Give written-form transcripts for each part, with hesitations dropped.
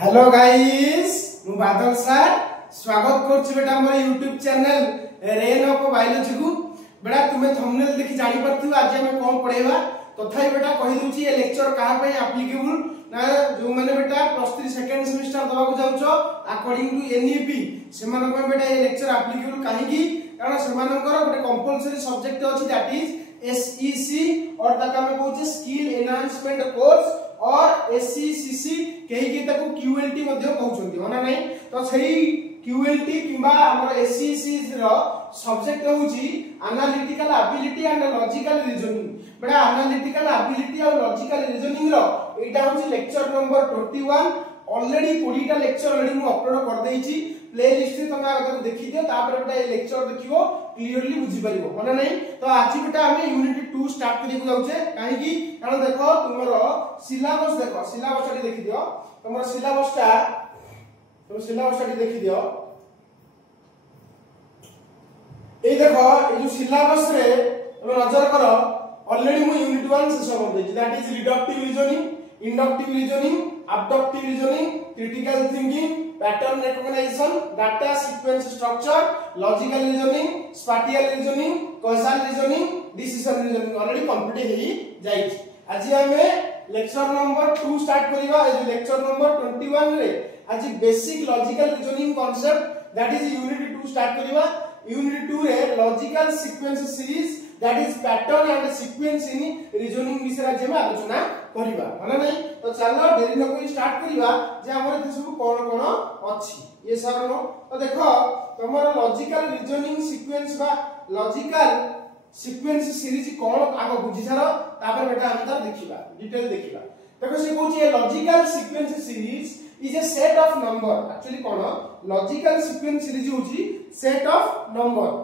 Hello guys मु बादल sir स्वागत करछि बेटा हमर YouTube channel rain of biology को। बेटा तुम्हें थंबनेल देखि जानि परथि आज हम कोन पढेबा तथाई बेटा कहि दूची ए लेक्चर कहा पे एप्लीकेबल ना जो माने बेटा प्लस 3 सेकंड सेमेस्टर दबा को जाउछो अकॉर्डिंग टू एनईपी से माने बेटा ए लेक्चर एप्लीकेबल काहे की कारण से मानकर गोटे कंपलसरी सब्जेक्ट अछि दैट इज एसईसी और तका में कहूचे स्किल एनहांसमेंट कोर्स और एससीसीसी कहीं के ताको क्यूएलटी मध्ये कहउछंती माने नै तो सही क्यूएलटी किबा हमर एससीसी रो सब्जेक्ट होउची analytical ability and logical reasoning. बड़ा एनालिटिकल एबिलिटी और लॉजिकल रीजनिंग रो एटा होउची लेक्चर नंबर 21 ऑलरेडी 20 टा लेक्चर ऑलरेडी मु अपलोड कर देइची प्लेलिस्ट रे तमे अगर देखि दियो तापर बेटा ए लेक्चर देखियो क्लियरली बुझी परिबो माने नै। तो आज बेटा हमें यूनिट 2 स्टार्ट करियो जाउछे काहे की कारण देखो तुमरो सिलेबस देखो सिलेबस टी देखि दियो तुमरो सिलेबस टा देखि दियो ए देखो ए जो सिलेबस रे तुम नजर करो ऑलरेडी मु यूनिट 1 से सब देछि that is deductive reasoning inductive reasoning abductive reasoning critical thinking pattern recognition data sequence structure logical reasoning spatial reasoning causal reasoning decision reasoning already complete ही जाई। आज हमें लेक्चर नंबर 2 स्टार्ट करिवा ए लेक्चर नंबर 21 रे आज basic logical reasoning concept that is unit 2 start करिवा। Unit 2 रे logical sequence series that is pattern and sequence in reasoning विषय आज हम आलोचना करिवा माने नै। तो चलो देरी न कोई स्टार्ट करिवा जे हमर एते सब कोन कोन अछि ये सर नो। तो देखो तमर लॉजिकल रीजनिंग सीक्वेंस बा लॉजिकल सीक्वेंस सीरीज कोन आगो बुझी छरो तापर बेटा हम त देखिबा डिटेल देखिबा। देखो से कहूची ए logical sequence series is a set of number actually कोन लॉजिकल सीक्वेंस सीरीज होची सेट ऑफ नंबर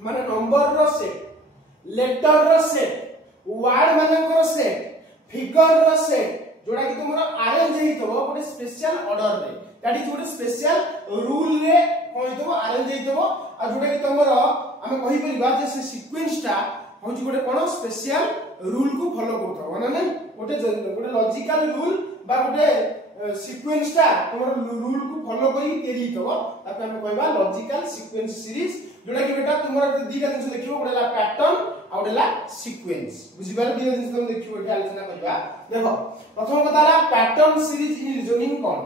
माने नंबर रो सेट लेटर रो सेट वर्ड मानकर सेट फिगर रो सेट जोडा कि तुमरो अरेंज हेइतबो गोटे स्पेशल ऑर्डर रे दैट इज गोटे स्पेशल रूल रे होइतबो अरेंज हेइतबो आ जोडा कि तुमरो हमें कहि परिबा जे से सीक्वेंस टा होची गोटे कोन स्पेशल रूल को फॉलो करथो माने नै गोटे लॉजिकल रूल बा गोटे सीक्वेंस टा तुमरो रूल को फॉलो करी तेरी हितबो ताके हमें कहबा लॉजिकल सीक्वेंस सीरीज जोडा कि बेटा तुमरो दीटा जिंस देखिबो गोटेला पैटर्न आ गोटेला सीक्वेंस बुझि बार दीटा जिंस तुम देखिबो एटा आलोचना करबा। देखो प्रथम कथाला पैटर्न सीरीज इन रीजनिंग कोन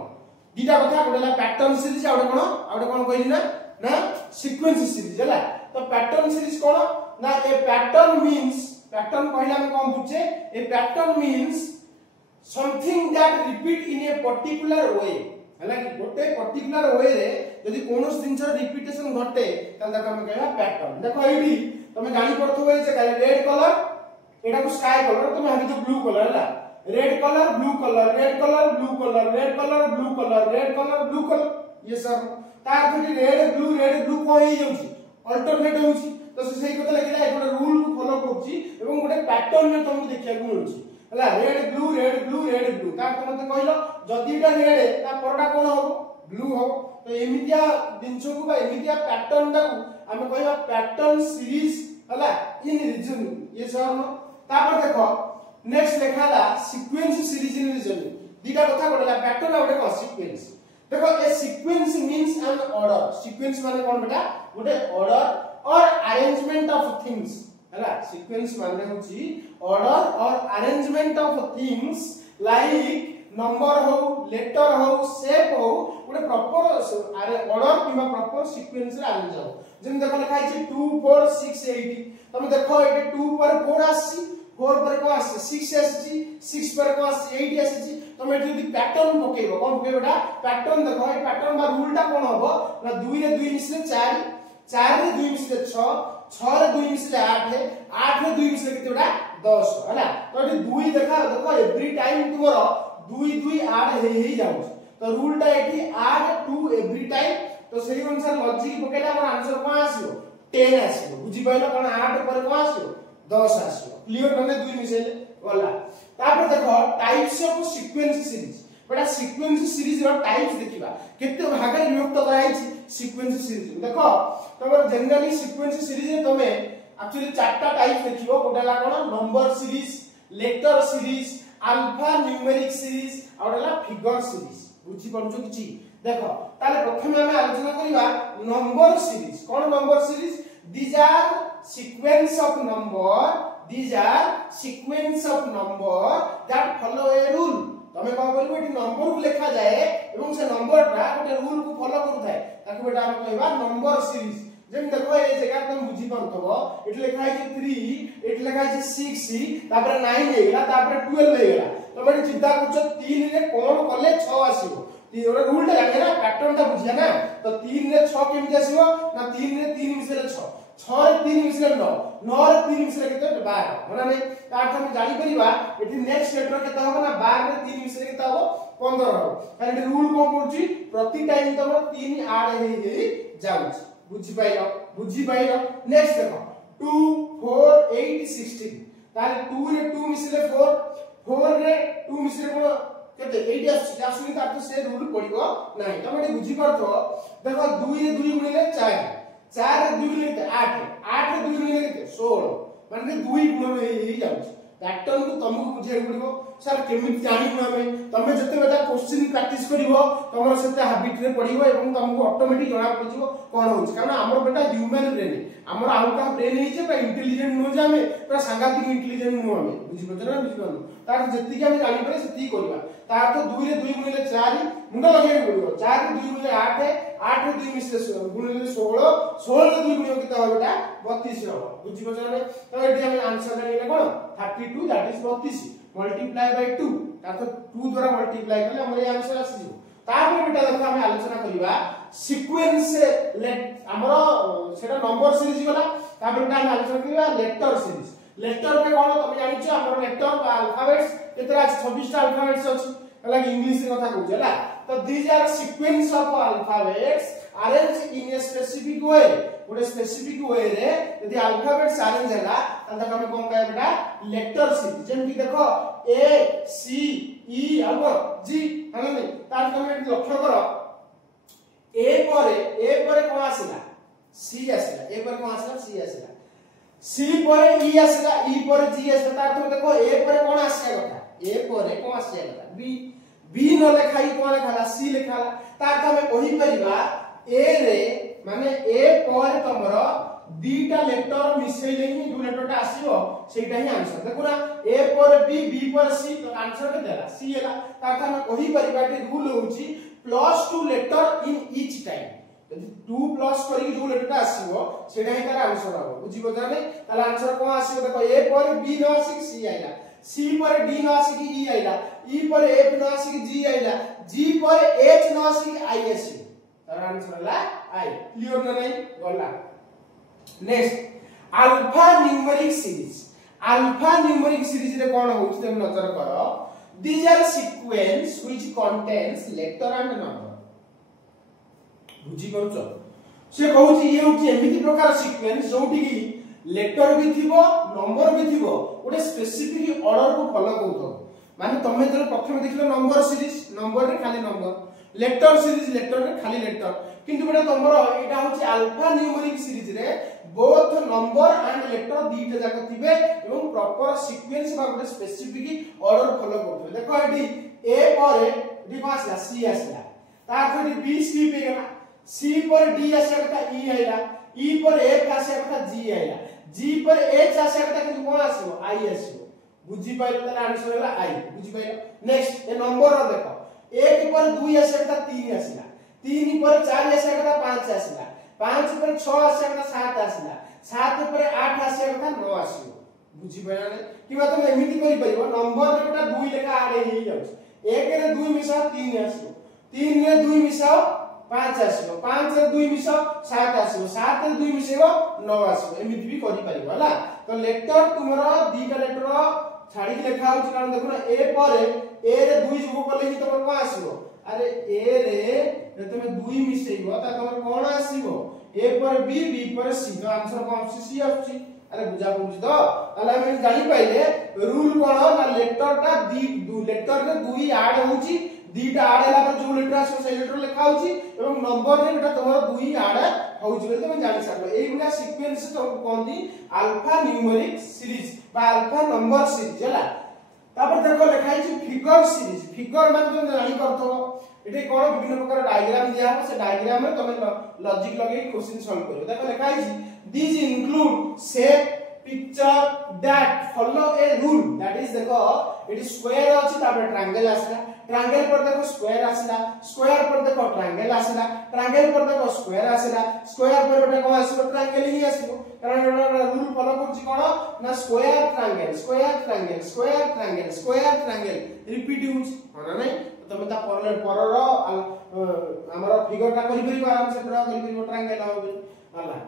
दीटा कथा गोटेला पैटर्न सीरीज आ गोटे कोन कहली ना सीक्वेंस सीरीज हला। तो पैटर्न सीरीज कोन ना ए पैटर्न मींस पैटर्न कहला हम कोन बुझे a pattern means something that repeat in a particular way हला कि गोटे पर्टिकुलर वे रे यदि कोनोस जिंस रिपीटेशन घटे त देखो हम कहबा पैटर्न। देखो एडी तमे जानि पड़थबे जे रेड कलर एटा को स्काई कलर तमे हबी तो ब्लू कलर हला red colour blue colour red colour blue colour red colour blue colour red colour blue colour ये सर तार थोड़ी रेड ब्लू को ही जाउची अल्टरनेट होउची। तो से कथा लगिला एक रूल को फॉलो करची एवं गोटे पैटर्न में तुमको देखिया को मिलुची हला रेड ब्लू तार तो मते कहलो जदीटा रेड ता परडा कोन हो ब्लू हो। तो एमितिया दिनसो को बा एमितिया पैटर्न टा को हम कहबा पैटर्न सीरीज हला इन रीजनिंग ये सर नो। तापर देखो नेक्स्ट लेखाला सीक्वेंस सीरीज इन रीजनिंग दीटा कथा गोटेला पैटर्न आ गोटे को सीक्वेंस। देखो a sequence means an order sequence माने कोन बेटा गोटे ऑर्डर और अरेंजमेंट ऑफ थिंग्स हला सीक्वेंस माने होची ऑर्डर और arrangement of things like number हो लेटर हो शेप हो गोटे प्रॉपर ऑर्डर किबा प्रॉपर सीक्वेंस रे अरेंज हो। जेम देखो लिखा है 2 4 6 8 तमे देखो एटे 2 पर 4 आसी 4 पर को आसी 6 आसी 6 पर को आसी 8 आसी तमे एटी यदि पैटर्न पकेबो कोन पकेबोटा पैटर्न देखो ए पैटर्न बा रूल टा कोन होबो ना 2 रे 2 मिसले 4 4 रे 2 मिसले 6 6 रे 2 मिसले 8 8 रे 2 मिसले केतेटा 10 हला। तो एटी 2 देखो एवरी टाइम तुमरो 2 2 8 हे जाउ तो रूल टा एटी ऐड 2 एवरी टाइम। तो सही अनुसार लॉजिक पकेला हमर आंसर कोन आसीयो 10 आसीयो बुझि पाइलो कोन 8 पर कोन आसीयो 10 आसीयो क्लियर माने 2 मिसले वाला। तापर देखो टाइप्स ऑफ सीक्वेंस सीरीज बड़ा सीक्वेंस सीरीज रो टाइप्स देखिबा केते भाग रे विभक्त कराई छी सीक्वेंस सीरीज। देखो तमर जनरली सीक्वेंस सीरीज रे तमे एक्चुअली चारटा टाइप देखिबो गोटेला कोन number series letter series alpha numeric series और फिगर सीरीज बुझी पड़छो किछि देखो ताले प्रथमे हम आलोचना करिवा नंबर सीरीज कोन number series these are sequence of number that follow a rule तमे कोन करबो एटी नंबर को लिखा जाए एवं से नंबरटा गोटे रूल को फॉलो करथाय ताकू बेटा हम कहबा नंबर सीरीज जेम देखो ए जगह तुम बुझी परथबो एट लिखा है 3 एट लिखा है 6 तापर 9 हेगला तापर 12 हेगला तमे चिंता करछो 3 रे कोन कले 6 आसीबो तीन रे रूल जाके ना पैटर्न ता बुझिया ना तो 3 रे 6 केमि आसीबो ना 3 रे 3 मिसले 6 6 रे 3 मिसले 9 9 रे 3 मिसले केते 12 माने नै तार हम जानि परिबा एठी नेक्स्ट लेटर केते होबो ना 12 रे 3 मिसले केते होबो 15 होबो कारण रूल कोन पड़छि प्रति टाइम तमर 3 ऐड हेई जाउछि बुझी पाइलो नेक्स्ट देखो 2 4 8 16 ताले 2 रे 2 मिसले 4 4 रे 2 मिसले कोन केते 8 आसुनी तार तो से रूल पड़िबो नाही तमे बुझी परथो देखो 2 रे 2 गुणिले 4 4 रे 2 गुणिले 8 8 रे 2 गुणिले केते 16 माने 2 गुण हेई जाउछ पैटर्न को तुमको बुझे पड़िबो सर केमिति जानिबो हमें तमे जते बेटा क्वेश्चन प्रैक्टिस करिवो तमर सेते हैबिट रे पड़िबो एवं तुमको ऑटोमेटिक जणा पड़िबो कोन होछ कारण हमर बेटा ह्यूमन ब्रेन हमर आउ का ब्रेन हिजे बा इंटेलिजेंट नो जामे पूरा सांगातिक इंटेलिजेंट नो हमें बुझि पछ ना बुझि पानु तार जति के हम जानि परे सेति करबा तार तो 2 रे 2 गुणिले 4 मुंडा लगे पड़िबो 4 रे 2 गुणिले 8 8 रे 2 मिसले गुणिले 16 16 रे 2 गुणिले केता हो बेटा 32 हो बुझि पछ ना तो एटी हम आंसर जानिले कोन 32 दैट इज 32 मल्टीप्लाई बाय 2 ता तो 2 द्वारा मल्टीप्लाई करले हमर ये आंसर आसी जो तापर बेटा देखो हम आलोचना करिबा सीक्वेंस हमर सेटा नंबर सीरीज गला तापर बेटा हम आलोचना करिबा लेटर सीरीज लेटर पे कोन तुम जानि छ हमर लेटर अल्फाबेट्स केतरा 26 टा अल्फाबेट्स अछि हला इंग्लिश रे कथा कहू छला तो these are sequence of alphabets arrange in a specific way गोटे स्पेसिफिक वे रे यदि अल्फाबेट्स अरेंज हैला त हम कोन कहबा बेटा लेटर सीरीज जेम कि देखो ए सी ई आगो जी हला नै तार तुम लक्ष्य करो ए परे कोन आसीला सी आसीला ए परे कोन आसीला सी आसीला सी परे ई आसीला ई परे जी आसीला तार तुम देखो ए परे कोन आसीया कथा ए परे कोन आसीया कथा बी न लेखाई कोन लेखाला सी लेखाला तार तमे कहि परिबा ए रे माने ए परे तमरो दीटा लेटर मिसेले ही जो लेटरटा आसीबो सेटा ही आंसर देखो ना ए पर बी पर सी तो आंसर के देला सी हैला ताका हम कहि परिबा कि रूल होउची +2 लेटर इन ईच टाइम यदि 2 प्लस करी जो लेटरटा आसीबो सेटा ही तार आंसर हो बुझी बजा नै ताला आंसर कोन आसीबो देखो ए पर बी न आसी सी आइला सी पर डी न आसी ई आइला ई पर एफ न आसी जी आइला जी पर एच न आसी आई आसी तार आंसर होला आई क्लियर न नै गला नेक्स्ट अल्फा न्यूमेरिक सीरीज रे कोन होउछ ते नजर करो these are sequence which contains letter and number बुझी करूछ से कहूछ ये होउछ एमिति प्रकार सीक्वेंस जोठी की लेटर भी थिबो नंबर भी थिबो ओटे स्पेसिफिक ऑर्डर को फॉलो करथो माने तमे जरे प्रथमे देखिलो नंबर सीरीज नंबर रे खाली नंबर लेटर सीरीज लेटर रे खाली लेटर किंतु बेटा तमरो एटा होउछ अल्फा न्यूमेरिक सीरीज रे बोथ नंबर एंड लेटर दीटा जाक थिबे एवं प्रॉपर सीक्वेंस बा गोटे स्पेसिफिक ऑर्डर फॉलो करथो देखो एटी ए पर डी पासला सी आसला तापर बी सी पे गला सी पर डी आसे कथा ई आइला ई पर एफ आसे कथा जी आइला जी पर एच आसे कथा किंतु कोन आसीबो आई आसीबो बुझी पाइलो त आंसर होला आई बुझी पाइलो नेक्स्ट ए नंबर रो देखो 1 पर 2 आसे कथा 3 आसीला 3 पर 4 आसे कथा 5 आसीला 5 पर 6 आसे कथा 7 आसीला 7 पर 8 आसे कथा 9 आसीबो बुझी पाइलो ने किबा तुम एमिति करि परिबो नंबर रे बेटा 2 लेखा आडे ही जाउछ 1 रे 2 मिसाओ 3 आसीबो 3 रे 2 मिसाओ 5 आसीबो 5 रे 2 मिसाओ 7 आसीबो 7 रे 2 मिसेबो 9 आसीबो एमिति भी करि परिबो हला तो लेटर तुमरो दीटा लेटर छाड़ी लेखा होछ कारण देखो ना ए पर ए रे 2 जोग करले ही तमर कोन आसीबो अरे ए रे तुम 2 मिसेइबो ता तमर कोन आसीबो ए पर बी पर सी तो आंसर कोन आसी सी आसी अरे बुझा पड़ुछ तो ताले हम जानि पाइले रूल कोन ना लेटरटा दी लेटर रे 2 ऐड होउची दीटा ऐड हैला पर जो लेटर आसी से लेटर लिखा होउची एवं नंबर रे बेटा तमर 2 ऐड होउची बोले तुम जानि सकलो एई गुना सीक्वेंस तो कोनदी अल्फा न्यूमेरिक सीरीज बा अल्फा नंबर सीरीज हला तापर देखो लिखाई छी फिगर सीरीज फिगर मान तुम जानि करथो एटे कोन विभिन्न प्रकार डायग्राम दिया हो से डायग्राम में तुम लॉजिक लगे क्वेश्चन सॉल्व करियो देखो लिखाई छी this include shape picture that follow a rule that is देखो इट इज स्क्वायर अछि तापर ट्रायंगल आसला ट्रायंगल पर देखो स्क्वायर आसला स्क्वायर पर देखो ट्रायंगल आसला ट्रायंगल पर देखो स्क्वायर आसला स्क्वायर पर बेटा कोन आसीबो ट्रायंगल ही आसीबो कारण रूल फॉलो करछि कोन ना square triangle square triangle square triangle square triangle repeat होउछि माने नै तमे ता परर हमर फिगर ता करि करि आराम से ड्रा करि करि ट्रायंगल होबे हला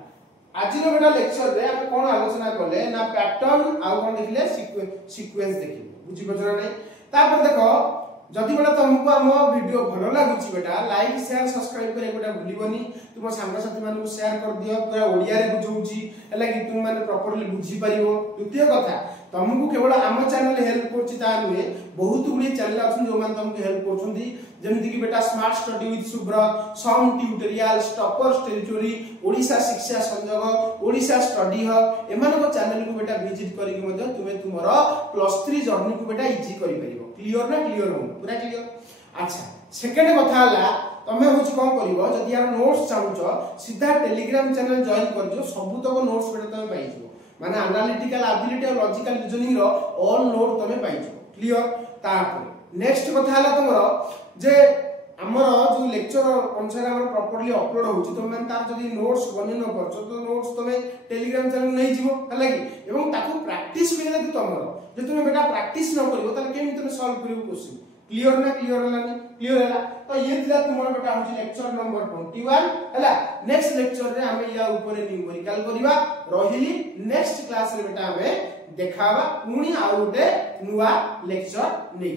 आज बेटा लेक्चर रे हम कोन आलोचना करले ना पैटर्न आ कोन देखले सीक्वेंस देखिले बुझि पछरा नै तापर देखो जदि बेटा तुमको हम वीडियो भलो लागुची बेटा लाइक शेयर सब्सक्राइब करे बेटा भूलिबनी तुम संग साथी मानु शेयर कर दियो पूरा ओडिया रे बुझौची हला कि तुम माने प्रॉपर्ली बुझी परिबो द्वितीय कथा तुमको केवल हम चैनल हेल्प करछि ता नुए बहुत गुडी चैनल अछन जो मान तुमको हेल्प करछुंदी जेमति कि बेटा स्मार्ट स्टडी विथ सुब्रत सम tutorial toppers territory Odisha Shiksha Sanyog Odisha study hub एमान को चैनल को बेटा विजिट करी के मध्य तुमे तुमरो +3 जर्नी को बेटा इजी करि परिबो क्लियर ना क्लियर हो पूरा क्लियर अच्छा सेकंड कथा हला तमे होछ कोन करिवो जदि यार नोट्स चाहूचो सीधा टेलीग्राम चैनल जॉइन करजो सब तक नोट्स बेटा तमे पाइजो माने एनालिटिकल एबिलिटी और लॉजिकल रीजनिंग रो ऑल नोट तमे पाइजो क्लियर तापर नेक्स्ट कथा हला तुमरो जे हमर जो लेक्चर अनुसार हमर प्रॉपर्ली अपलोड होउची तुम माने तार जदि नोट्स बनि न परछो तो नोट्स तमे टेलीग्राम चैनल नै जीवो हला कि एवं ताकू प्रैक्टिस करे जदि तुमरो जे तुमे बेटा प्रैक्टिस न करिवो ताले केमि तुमे सॉल्व करिवो क्वेश्चन क्लियर ना क्लियर हलानी क्लियर हला तो ये थिला तुमर बेटा होची लेक्चर नंबर 21 हला नेक्स्ट लेक्चर रे हमें या ऊपर न्यूमेरिकल करिवा रहिली नेक्स्ट क्लास रे बेटा हमें देखावा पुनी आ उटे नुवा लेक्चर नै